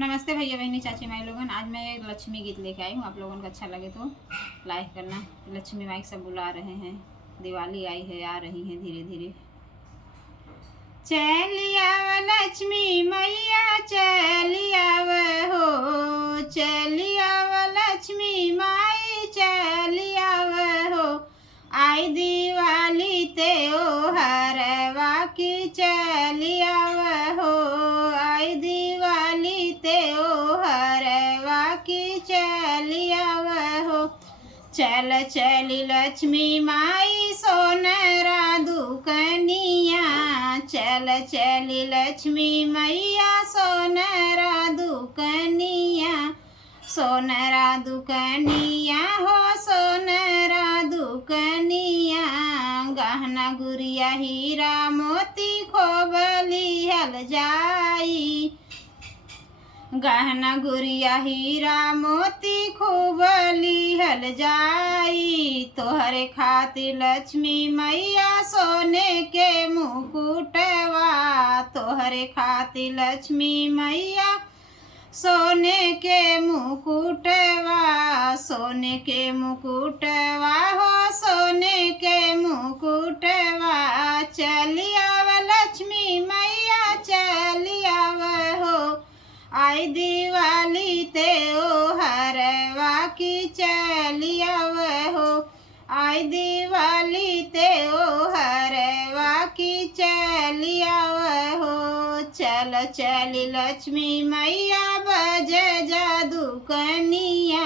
नमस्ते भैया बहनी चाची माई लोगन। आज मैं एक लक्ष्मी गीत लेके आई हूँ। आप लोगों को अच्छा लगे तो लाइक करना। लक्ष्मी माई सब बुला रहे हैं, दिवाली आई है, आ रही है धीरे धीरे। चलिया लक्ष्मी मैया चलिया हो, चलिया लक्ष्मी माई चलिया हो। आई दिवाली ते ओ हरवा की चलिया हो, आई दिवाली ते ओ हरवा की चलिया हो। चल चली लक्ष्मी माई सोनरा दुकनिया, चल चली लक्ष्मी मैया सोनरा दुकनिया। सोनरा दुकनिया हो, सोनरा दुकनिया। गहना गुड़िया हीरा मोती खोबली हल जाई, गहना गुड़िया हीरा मोती खूब लिहल जाई। तोहरे खातिर लक्ष्मी मैया सोने के मुकुटवा, तोहरे खातिर लक्ष्मी मैया सोने के मुकुटवा। सोने के मुकुटवा हो, सोने के मुकुटवा। चलिया लक्ष्मी मैया चलिया हो, आई दिवाली ते ओ हरवा की चलिया हो, आई दिवाली ते ओ हरवा की चलिया हो। चल चली लक्ष्मी मैया बज जादू कनिया,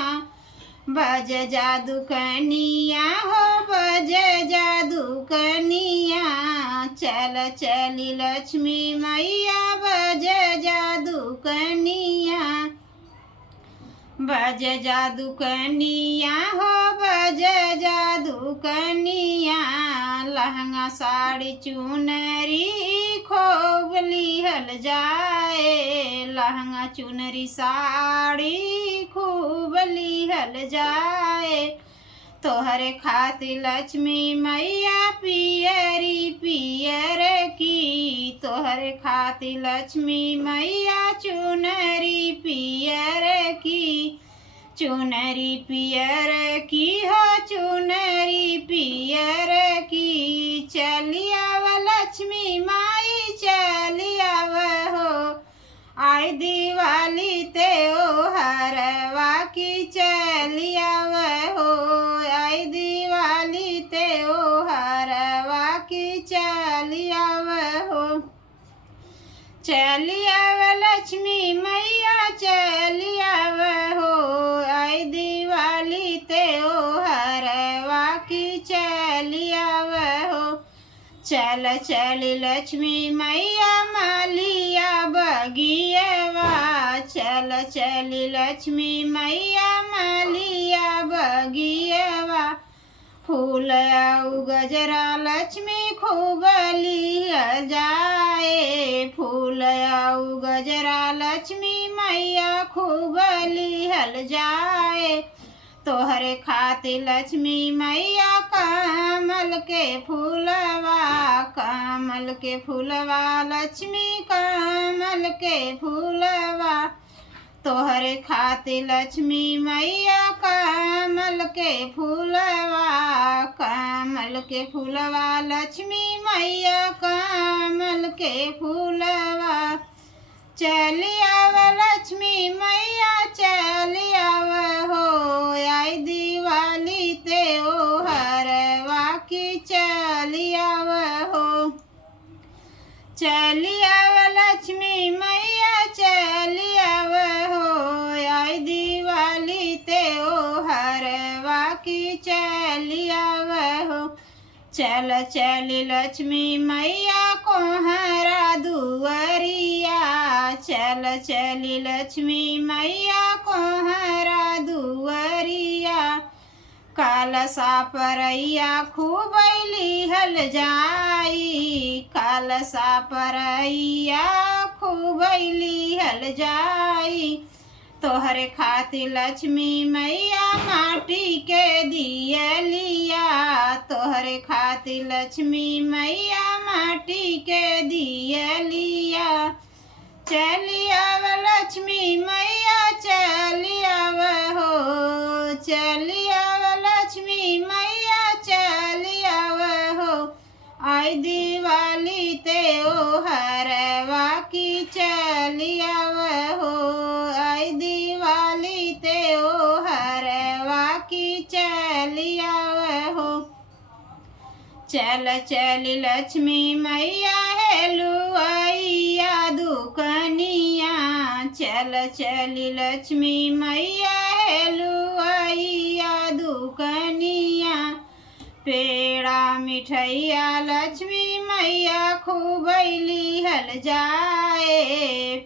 बज जादू कनिया हो, बज जादू कनिया। चल चली लक्ष्मी मैया बज जादू कनिया, बज जादू कनिया हो, बज जादू कनिया। लहंगा साड़ी चुनरी खूब लिहल जाए, लहंगा चुनरी साड़ी खूब लिहल जाए। तोहरे खातिर लक्ष्मी मैया पियरी पियर की, तोहरे खातिर लक्ष्मी मैया चुनरी पियर की। चुनरी पियर की हो, चुनरी पियर की। चलिया लक्ष्मी माई चलिया हो, आई दिवाली ते ओ हरवा की चलिया हो, आई दिवाली ते ओ हरवा की चलिया हो। चलिया लक्ष्मी मैया चलिया हो, आई दिवाली ते ओ हरवा की चलिया हो। चल चली लक्ष्मी मैया मालिया बगियवा, चल चली लक्ष्मी मैया मालिया बगियवा। फूल आउ गजरा लक्ष्मी खूब लिहल जाए, फूल आउ गजरा लक्ष्मी मैया खूब लिहल जाए। तोहरे खातिर लक्ष्मी मैया कमल के फूलवा, कमल के फूलवा लक्ष्मी कमल के फूलवा। तोहरे खातिर लक्ष्मी मैया कमल के फूलवा, कमल के फूलवा लक्ष्मी मैया कमल के फूलवा। चलिया लक्ष्मी मैया चलिया हो, आई दिवाली ते ओ हरवा की चलिया हो। चलिया लक्ष्मी मैया चलिया हो, आई दिवाली ते ओ हरवा की चलिया हो। चल चली लक्ष्मी मैया कोहरा दुआरिया, चल चली लक्ष्मी मैया कोहरा दुआरिया। कालसा परैया खूब लिहल जाई, कालसा परैया खूब लिहल जाई। तोहरे खातिर लक्ष्मी मैया माटी के दियलिया, तोहरे खातिर लक्ष्मी मैया माटी के दियलिया। चलिया लक्ष्मी आई दिवाली ते ओ हरवा की चलिया हो, आई दिवाली ते ओ हरवा की चलिया हो। चल चली लक्ष्मी मैया हेलुआइया दुकनिया, चल चली लक्ष्मी मैया हेलुआइया दुकनिया। पेड़ा मिठैया लक्ष्मी मैया खूबैली हल जाए,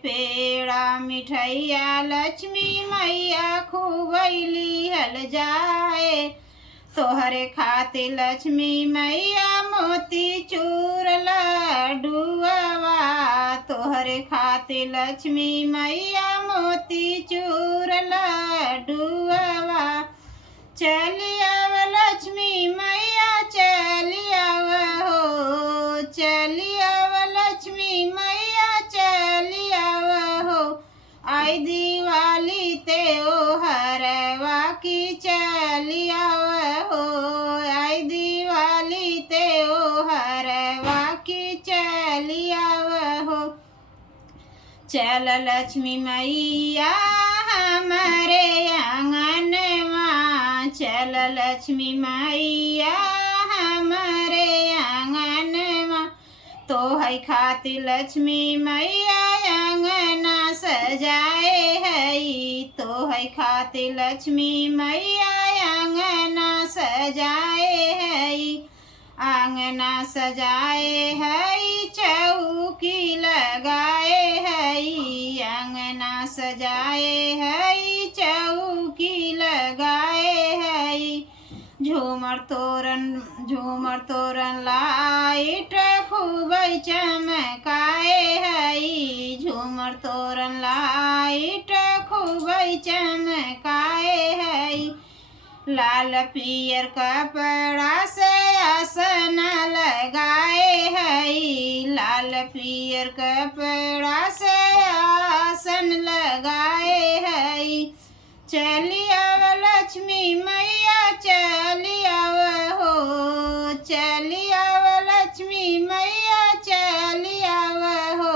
पेड़ा मिठैया लक्ष्मी मैया खूबैली हल जाए। तोहरे खातिर लक्ष्मी मैया मोती चूर लड्डुआ, तोहरे खातिर लक्ष्मी मैया मोती चूर लड्डुआ। चलिया लक्ष्मी मैया चलिया हो, चलिया लक्ष्मी मैया चलिया हो, आई दिवाली ते ओ हरवा की चलिया हो, आई दिवाली ते ओ हरवा की चलिया हो। चल लक्ष्मी मैया हमारे आंगनवा, चल लक्ष्मी मैया हमारे आंगनवा। तो है खातिर लक्ष्मी मैया आंगना सजाए है, तो है खातिर लक्ष्मी मैया आंगना सजाए है, आंगना सजाए है चौकी लगाए है, आंगना सजाए है चौकी लगाए है। झूमर तोरण लाइट खूब चमकाए है, झूमर तोरण लाइट खूब चमकाए है। लाल पियर कपड़ा से आसन लगाए है, लाल पियर कपड़ा से आसन लगाए है। चलिया लक्ष्मी मैया चलिया हो, चलिया लक्ष्मी मैया चलिया हो,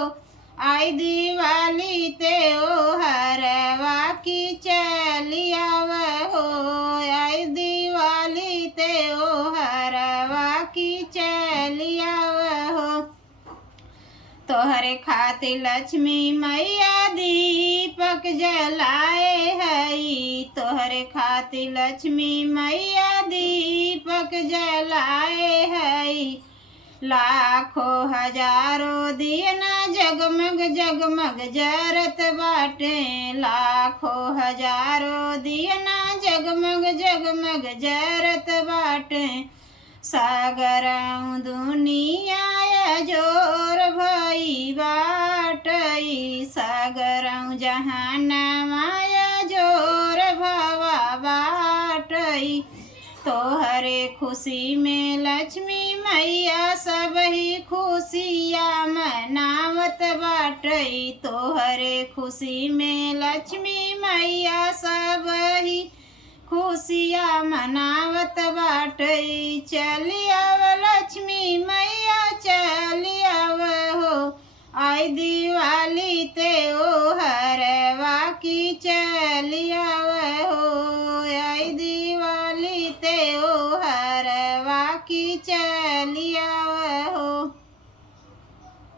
आई दिवाली ते ओ हरवा की चलिया हो, आई दिवाली ते ओ हरवा की चलिया हो। तोहरे खातिर लक्ष्मी मैया दीपक जलाए है, तोहरे खातिर लक्ष्मी मैया दीपक जलाए है। लाखों हजारों दियना जगमग जगमग जरत बाटे, लाखों हजारों दियना जगमग जगमग जरत बाटे। सागरं दुनिया जोर भई बाटई, सागरं जहानमाया जोर भवा बाटई। तोहरे खुशी में लक्ष्मी मैया सब ही खुशियाँ मनावत बाटई, तोहरे खुशी में लक्ष्मी मैया सब ही खुशियाँ मनावत बाटई। चलिया लक्ष्मी मैया चलिया हो, आई दिवाली ते ओ हरवा की चलिया हो, आई दिवाली ते ओ हरवा की चलिया हो।